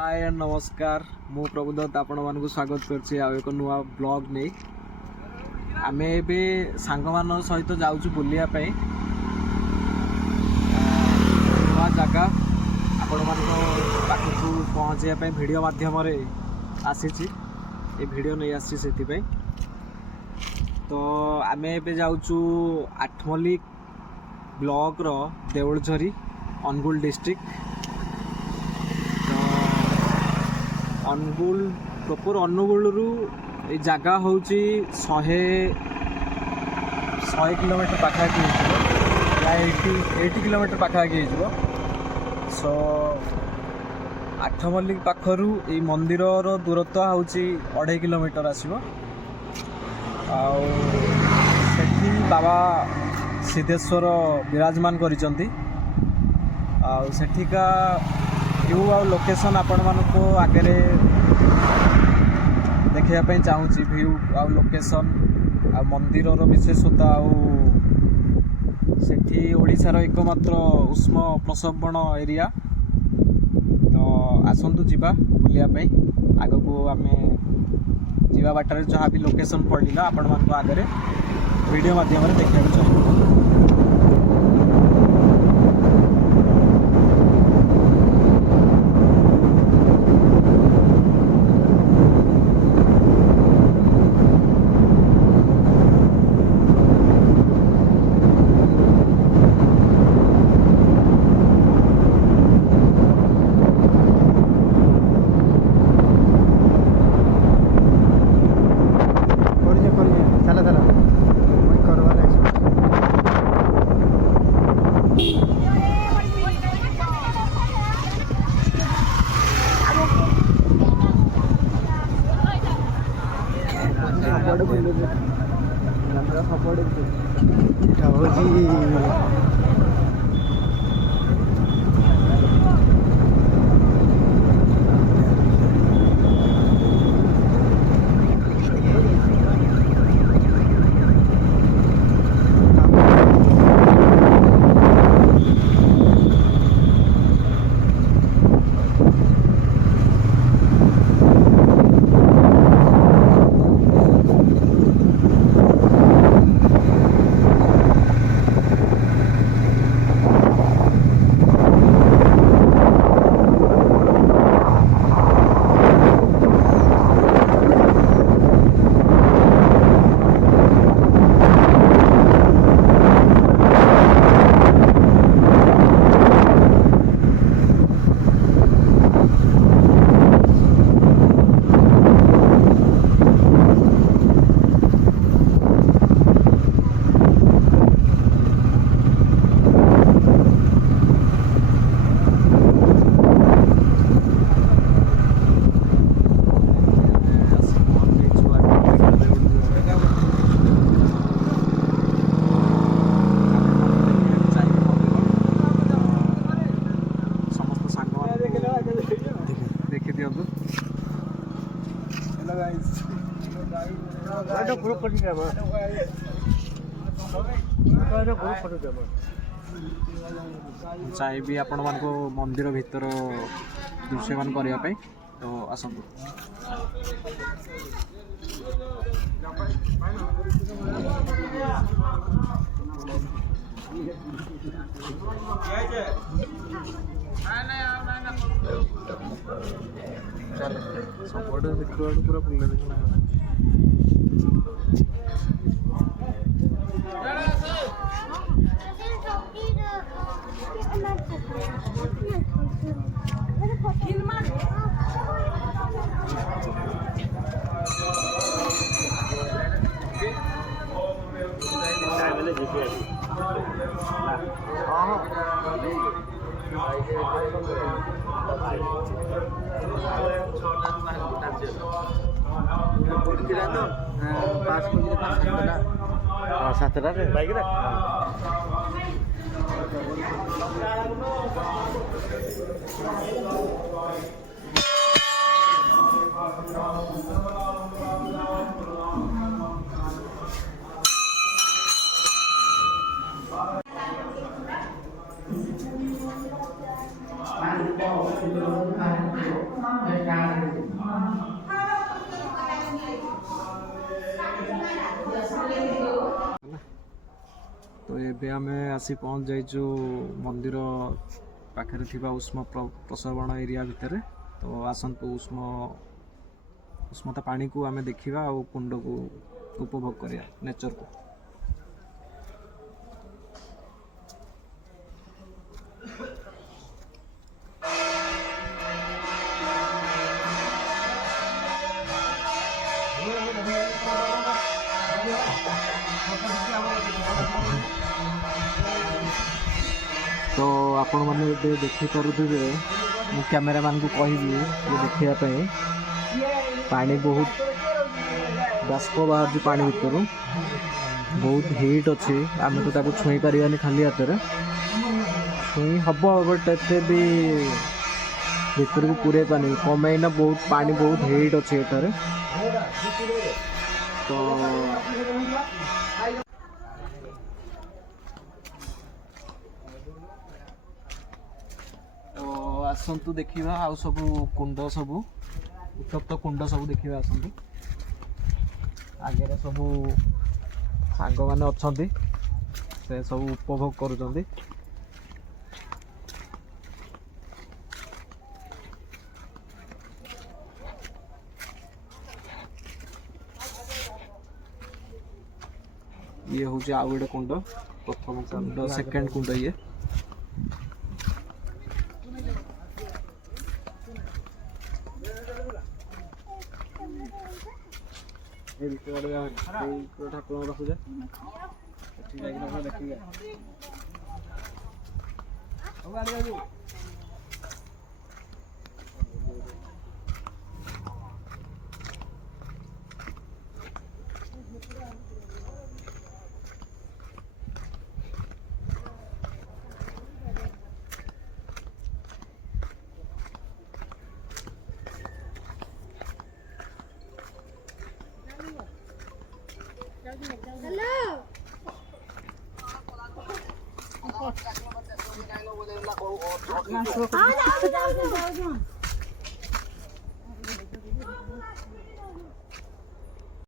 हाय and नमस्कार मु प्रभुदत्त आपण मानक स्वागत करछि आ एक नुआ ब्लॉग नहीं आमे एबे सांग मान सहित जाउछु बुलिया पई नुआ जगह आपण मानक पाखु पहुंचे पई वीडियो माध्यम रे आसीछि ए वीडियो नहीं आसी सेति पई तो आमे एबे जाउछु आठमल्लिक ब्लॉक रो देउलझरी अनुगुल डिस्ट्रिक्ट अनुगुल प्रॉपर अनुगुल रु ए जगह होची 100 किलोमीटर पाखापाखि या 80 किलोमीटर पाखापाखि हो सो आठमल्लिक पाखरु ए मंदिर रो दूरत्व होची 2.5 किलोमीटर आसीबो सेठी बाबा सिद्धेश्वर विराजमान करिसंती सेठिका व्यू आ लोकेशन आपण मानको आगे देखा चाहूँगी व्यू आ लोकेशन आ मंदिर विशेषता सेठी ओडिशार एकमात्र उष्म प्रसवण एरिया तो आसतु जीवा बुलिया आग को आम जीवा बाटर जहाँ भी लोकेशन पड़ला आपण मानको आगे वीडियो माध्यम देखा चाहिए। चाहिए आपण मान को मंदिर भीतर दृश्य मान करने तो आसतु सब देखा पूरा फुल देखना सातटा बाइक ଏବେ ଆମେ ଆସି ପହଞ୍ଚି ଯାଇଛୁ ମନ୍ଦିର ପାଖରେ ଥିବା ଉଷ୍ମ ପ୍ରସବଣ ଏରିଆ ଭିତରେ। ତ ଆସନ୍ତୁ ଉଷ୍ମତା ପାଣିକୁ ଆମେ ଦେଖିବା ଆଉ କୁଣ୍ଡକୁ ଉପଭୋଗ କରିବା, ନେଚରକୁ। ତ ଆପଣମାନେ ଏବେ ଦେଖିପାରୁଥିବେ, ମୁଁ କ୍ୟାମେରାମ୍ୟାନକୁ କହିବି ଯେ ଦେଖିବା ପାଇଁ। ପାଣି ବହୁତ ବାଷ୍ପ ବାହାରୁଛି ପାଣି ଭିତରୁ, ବହୁତ ହିଟ୍ ଅଛି। ଆମେ ତ ତାକୁ ଛୁଇଁ ପାରିବାନି ଖାଲି ହାତରେ, ଛୁଇଁ ହବ ବଟ୍ ଏତେ ବି ଭିତରକୁ ପୁରେଇ ପାରିନି, କମେଇନା ବହୁତ ପାଣି ବହୁତ ହିଟ୍ ଅଛି ଏଠାରେ। ତ ଆସନ୍ତୁ ଦେଖିବା ଆଉ ସବୁ କୁଣ୍ଡ, ସବୁ ଉତ୍ତପ୍ତ କୁଣ୍ଡ ସବୁ ଦେଖିବା। ଆସନ୍ତୁ, ଆଗରେ ସବୁ ସାଙ୍ଗମାନେ ଅଛନ୍ତି, ସେ ସବୁ ଉପଭୋଗ କରୁଛନ୍ତି। ଇଏ ହେଉଛି ଆଉ ଗୋଟେ କୁଣ୍ଡ, ପ୍ରଥମ କୁଣ୍ଡ, ସେକେଣ୍ଡ କୁଣ୍ଡ ଇଏ। ଠାକୁରଙ୍କ ରଖୁଛେ ଏଠି ଯାଇକି ଦେଖିବା। Hello.